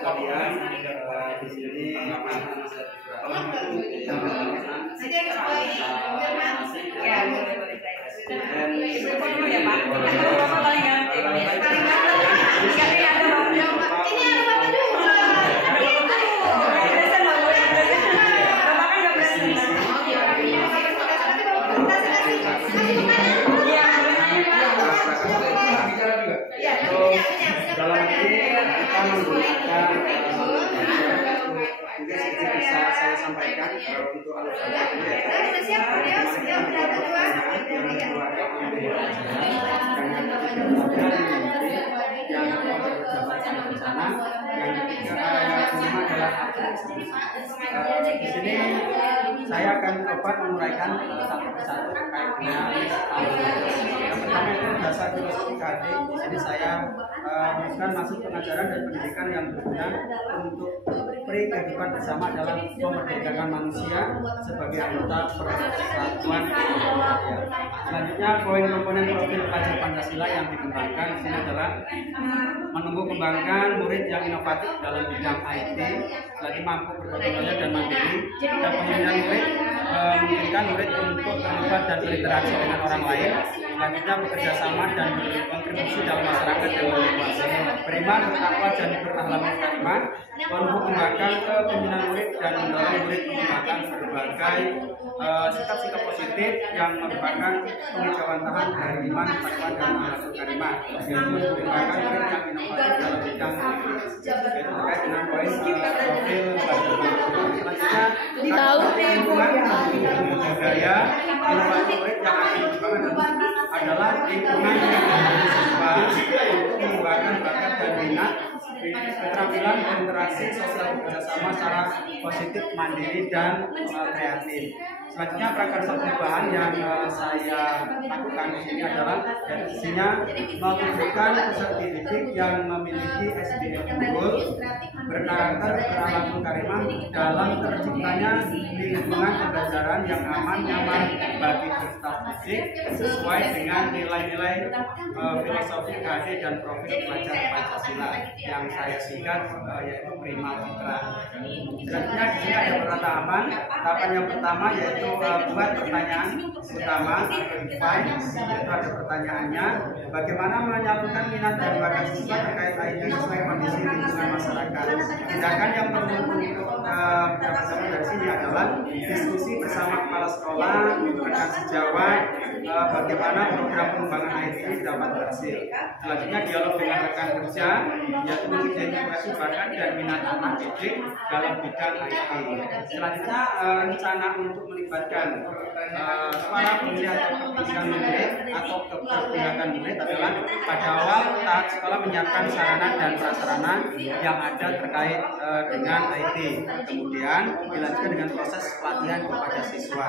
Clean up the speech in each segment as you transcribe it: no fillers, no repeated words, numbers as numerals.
sekalian, di sini dalam ini kita menggunakan bisa saya sampaikan untuk di sini saya akan coba menguraikan satu persatu terkait dengan yang pertama itu dasar filosofi KHD. Di sini saya meneruskan maksud pengajaran dan pendidikan yang berguna untuk kehidupan bersama dalam memerdekakan manusia sebagai anggota persatuan. Selanjutnya komponen profil pelajar Pancasila yang dikembangkan di sini adalah menumbuh kembangkan murid yang inovatif dalam bidang IT, lagi mampu bertanggung dan mandiri, dan pembinaan murid memungkinkan murid untuk terlibat dan berinteraksi dengan orang lain. Selanjutnya bekerja sama dan berkontribusi dalam masyarakat yang berkuasa, beriman, bertakwa dan berakhlak karimah, menumbuh kembangkan pembinaan murid dan mendorong murid mengembangkan berbagai sikap-sikap positif yang merupakan pengejawantahan dari iman, takwa dan akhlak karimah, yang mengembangkan murid yang inovatif dalam bidang itu terkait dengan poin profil selanjutnya budaya inovasi murid yang akan dikembangkan adalah lingkungan yang siswa untuk mengembangkan bakat dan minat, keterampilan berinteraksi sosial bekerjasama secara positif, mandiri dan kreatif. Selanjutnya prakarsa perubahan yang saya lakukan di sini adalah isinya menunjukkan peserta didik yang memiliki SDM unggul, berkarakter, berakhlak karimah dalam terciptanya lingkungan pembelajaran yang aman, nyaman bagi peserta didik sesuai dengan nilai-nilai filosofi KHD dan profil pelajar Pancasila yang saya singkat yaitu Prima Citra. Selanjutnya di sini ada tahapan. Tahapan yang pertama yaitu buat pertanyaan utama atau define, yaitu ada pertanyaannya bagaimana menyalurkan minat dan bakat siswa terkait IT sesuai kondisi lingkungan masyarakat. Tindakan yang perlu untuk bersama dari sini adalah diskusi bersama kepala sekolah, rekan sejawat, bagaimana program pengembangan IT ini dapat berhasil. Selanjutnya dialog dengan rekan kerja, yaitu mengidentifikasi bakat dan minat anak didik dalam bidang IT. Selanjutnya rencana untuk melibatkan para pemilihan pendidikan murid atau keperpihakan murid adalah pada awal tahap sekolah menyiapkan sarana dan prasarana yang ada terkait dengan IT. Kemudian dilanjutkan dengan proses pelatihan kepada siswa.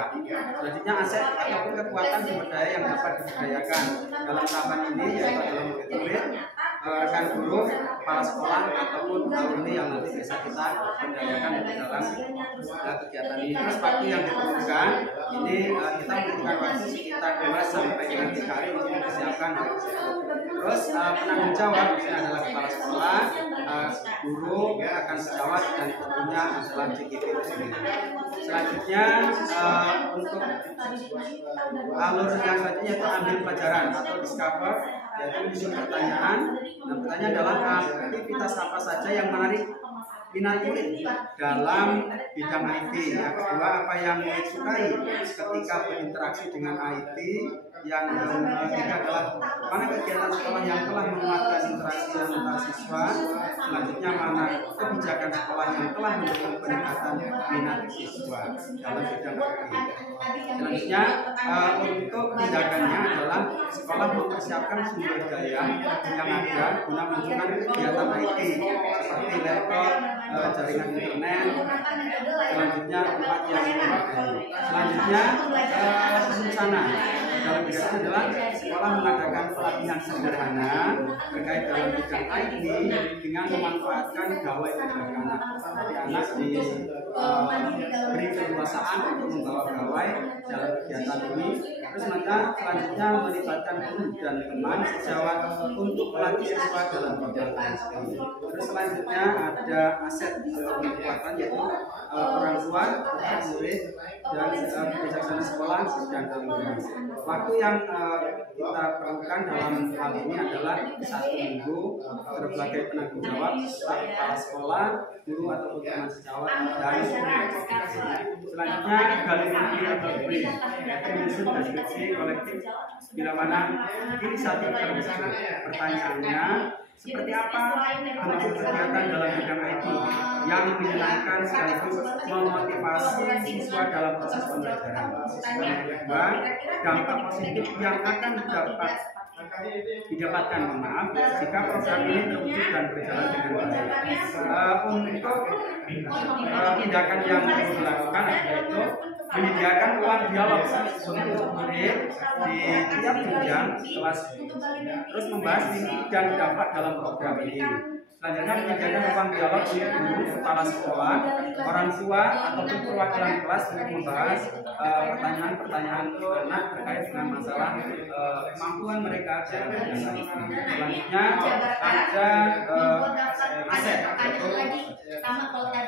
Selanjutnya aset ataupun kekuatan sumber daya yang dapat diberdayakan dalam tahapan ini yaitu adalah murid, rekan guru, kepala sekolah ataupun alumni yang nanti bisa kita berdayakan di dalam kegiatan ini. Terus waktu yang diperlukan ini kita membutuhkan waktu sekitar 2 sampai 3 hari untuk mempersiapkan. Terus penanggung jawab di sini adalah kepala sekolah, guru, rekan sejawat dan tentunya adalah JKP itu sendiri. Selanjutnya untuk alur yang selanjutnya yaitu ambil pelajaran atau discover, yaitu menyusun pertanyaan. Nah, pertanyaan adalah aktivitas apa saja yang menarik minat murid dalam bidang IT. Yang kedua, apa yang murid sukai ketika berinteraksi dengan IT. Yang ketiga adalah mana kegiatan sekolah yang telah menguatkan interaksi antar siswa. Selanjutnya mana kebijakan sekolah yang telah mendukung peningkatan minat siswa dalam bidang IT. Selanjutnya untuk tindakannya adalah sekolah mempersiapkan sumber daya yang ada guna menunjukkan kegiatan IT seperti laptop, jaringan internet, selanjutnya tempat yang memadai. Selanjutnya rencana dalam bidang adalah sekolah mengadakan pelatihan sederhana terkait dalam bidang IT dengan memanfaatkan gawai anak. Jadi anak beri keleluasaan untuk membawa pegawai dalam kegiatan ini. Terus selanjutnya melibatkan guru dan teman sejawat untuk melatih siswa dalam kegiatan. Terus selanjutnya ada aset kekuatan yaitu orang tua, murid, dan bijaksana sekolah dan lingkungan. Waktu yang kita perlukan dalam hal ini adalah 1 minggu berbagai penanggung jawab kepala sekolah, guru atau teman sejawat dan selanjutnya galeri atau brief menyusun deskripsi kolektif bila mana inisiatif terbesar. Pertanyaannya, seperti apa bentuk kegiatan dalam bidang IT yang menyenangkan sekaligus memotivasi siswa dalam proses pembelajaran? Dan yang kedua, dampak positif yang akan didapatkan jika program ini terwujud dan berjalan dengan baik. Untuk tindakan yang perlu dilakukan yaitu menyediakan ruang dialog untuk murid di tiap jenjang kelas, terus membahas mimpi dan dampak dalam program ini. Selanjutnya menyediakan ruang dialog dengan guru, kepala sekolah, orang tua ataupun perwakilan kelas untuk membahas pertanyaan-pertanyaan anak terkait dengan masalah kemampuan mereka dalam bidang IT. Selanjutnya ada aset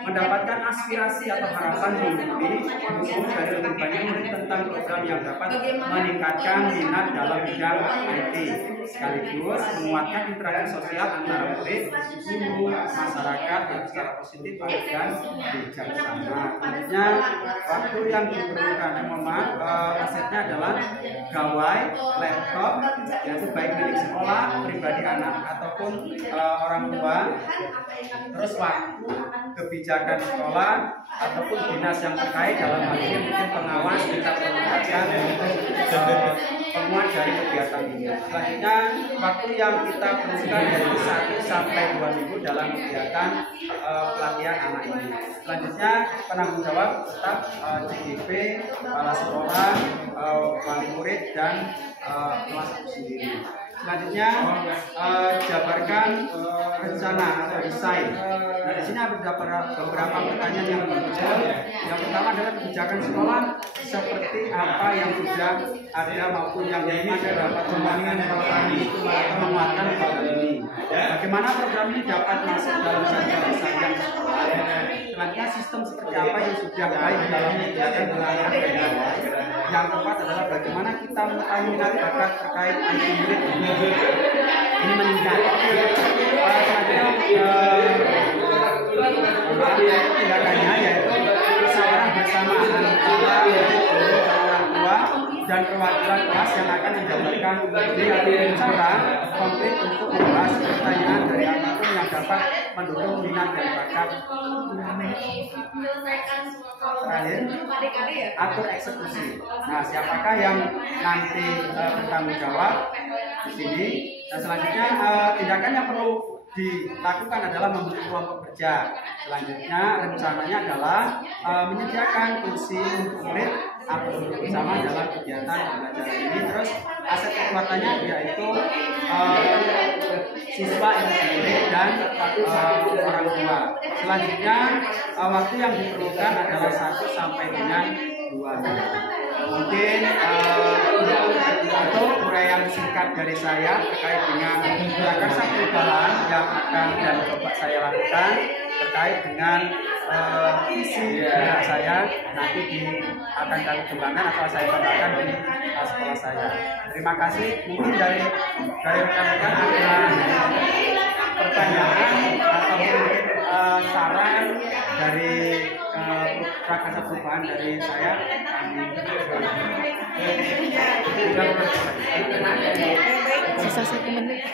mendapatkan aspirasi atau harapan mimpi dari lebih banyak murid tentang program yang dapat meningkatkan minat dalam bidang IT, sekaligus menguatkan interaksi sosial antara murid, guru, masyarakat yang secara positif dan bijaksana. Selanjutnya, waktu yang diperlukan, asetnya adalah gawai, laptop, yaitu baik milik sekolah, pribadi anak ataupun orang tua. Terus waktu kebijakan sekolah ataupun dinas yang terkait dalam hal ini mungkin pengawas kita perlukan penguat dari kegiatan ini. Selanjutnya waktu yang kita perlukan yaitu 1 sampai 2 minggu dalam kegiatan pelatihan anak ini. Selanjutnya penanggung jawab tetap CGP, kepala sekolah, wali murid dan kelas itu sendiri. Selanjutnya jabarkan rencana atau desain. Nah, di sini ada beberapa pertanyaan yang muncul. Yang pertama adalah kebijakan sekolah seperti apa yang sudah ada maupun yang ada dapat pembangunan program ini atau menguatkan program ini. Bagaimana program ini dapat masuk dalam sajian sekolah. Selanjutnya sistem seperti apa yang sudah baik dalam kegiatan pelayanan. Yang keempat adalah bagaimana kita mengetahui minat bakat terkait IT murid ini meningkat. Selanjutnya tindakannya yaitu musyawarah bersama antara guru, orang tua dan perwakilan kelas yang akan menjabarkan cara konkret untuk membahas pertanyaan dari apapun yang dapat mendukung minat dan bakat. Terakhir, atur eksekusi. Nah, siapakah yang nanti bertanggung jawab di sini? Dan selanjutnya tindakan yang perlu dilakukan adalah membentuk kelompok kerja. Selanjutnya rencananya adalah menyediakan kursi untuk murid atau duduk bersama dalam kegiatan pembelajaran ini. Terus aset kekuatannya yaitu siswa itu sendiri dan orang tua. Selanjutnya waktu yang diperlukan adalah 1 sampai dengan 2 minggu. Mungkin untuk uraian singkat dari saya terkait dengan prakarsa perubahan yang akan dan coba saya lakukan terkait dengan visi saya nanti akan kami kembangkan atau saya kembangkan di sekolah saya. Terima kasih. Mungkin dari rekan-rekan ada pertanyaan atau mungkin saran dari prakarsa perubahan dari saya. Sisa 1 menit.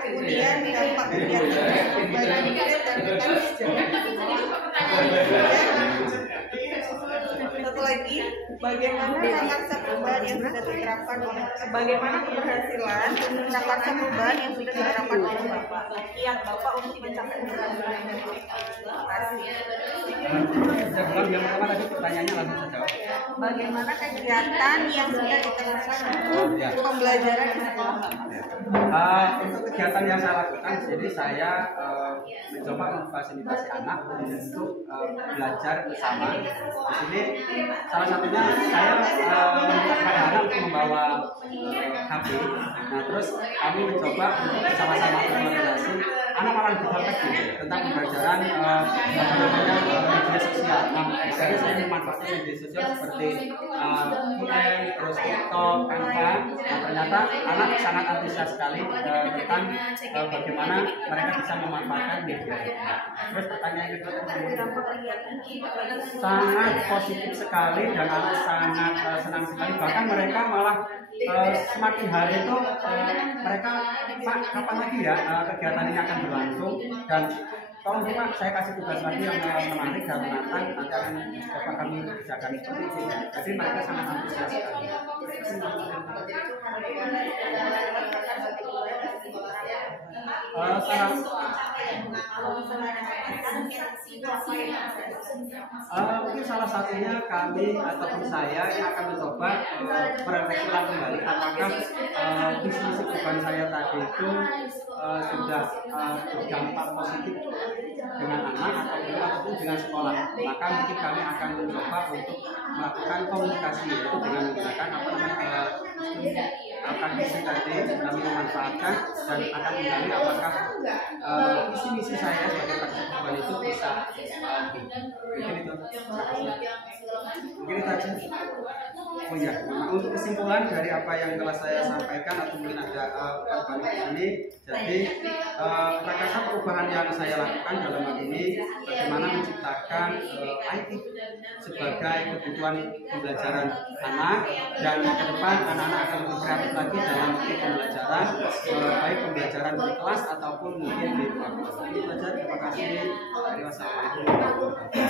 Kemudian dampak kegiatan lagi, bagaimana prakarsa perubahan yang sudah diterapkan oleh bagaimana keberhasilan prakarsa perubahan yang sudah diterapkan oleh Bapak. Yang Bapak untuk mencapai keberhasilan ini. Terima kasih. Saya bilang yang pertama tadi pertanyaannya langsung saya jawab. Bagaimana kegiatan yang sudah diterapkan untuk pembelajaran di sekolah Bapak? Untuk kegiatan yang saya lakukan, jadi saya mencoba memfasilitasi anak untuk belajar bersama. Di sini salah satunya saya kepada anak untuk membawa HP. Nah, terus kami mencoba untuk bersama-sama berkolaborasi. Anak malah berpraktek tentang pembelajaran media sosial. Nah, jadi saya memanfaatkan media sosial seperti QN, terus TikTok, Canva. Nah, ternyata anak sangat antusias sekali tentang bagaimana mereka bisa memanfaatkan media. Terus pertanyaan kedua sangat positif sekali dan anak sangat senang sekali. Bahkan mereka malah semakin hari itu mereka, Pak, kapan lagi ya kegiatan ini akan berlangsung, dan tolong Pak, saya kasih tugas lagi yang menarik dan menantang, nanti akan coba kami kerjakan seperti itu. Jadi mereka sangat antusias sekali. Mungkin salah satunya kami ataupun saya yang akan mencoba merefleksi kembali apakah visi misi perubahan saya tadi itu sudah berdampak positif dengan anak ataupun dengan sekolah. Maka mungkin kami akan mencoba untuk melakukan komunikasi, yaitu dengan menggunakan visi tadi kami memanfaatkan dan akan menggali apakah visi misi saya sebagai praktisi perubahan itu bisa mungkin itu aja. Oh iya, untuk kesimpulan dari apa yang telah saya sampaikan atau mungkin ada perubahan di sini, jadi prakarsa perubahan yang saya lakukan dalam hal ini bagaimana menciptakan IT sebagai kebutuhan pembelajaran anak, dan ke depan anak-anak akan lebih kreatif lagi dalam pembelajaran, baik pembelajaran di kelas ataupun mungkin di luar. Ini saja, terima kasih. Wassalamualaikum warahmatullahi wabarakatuh.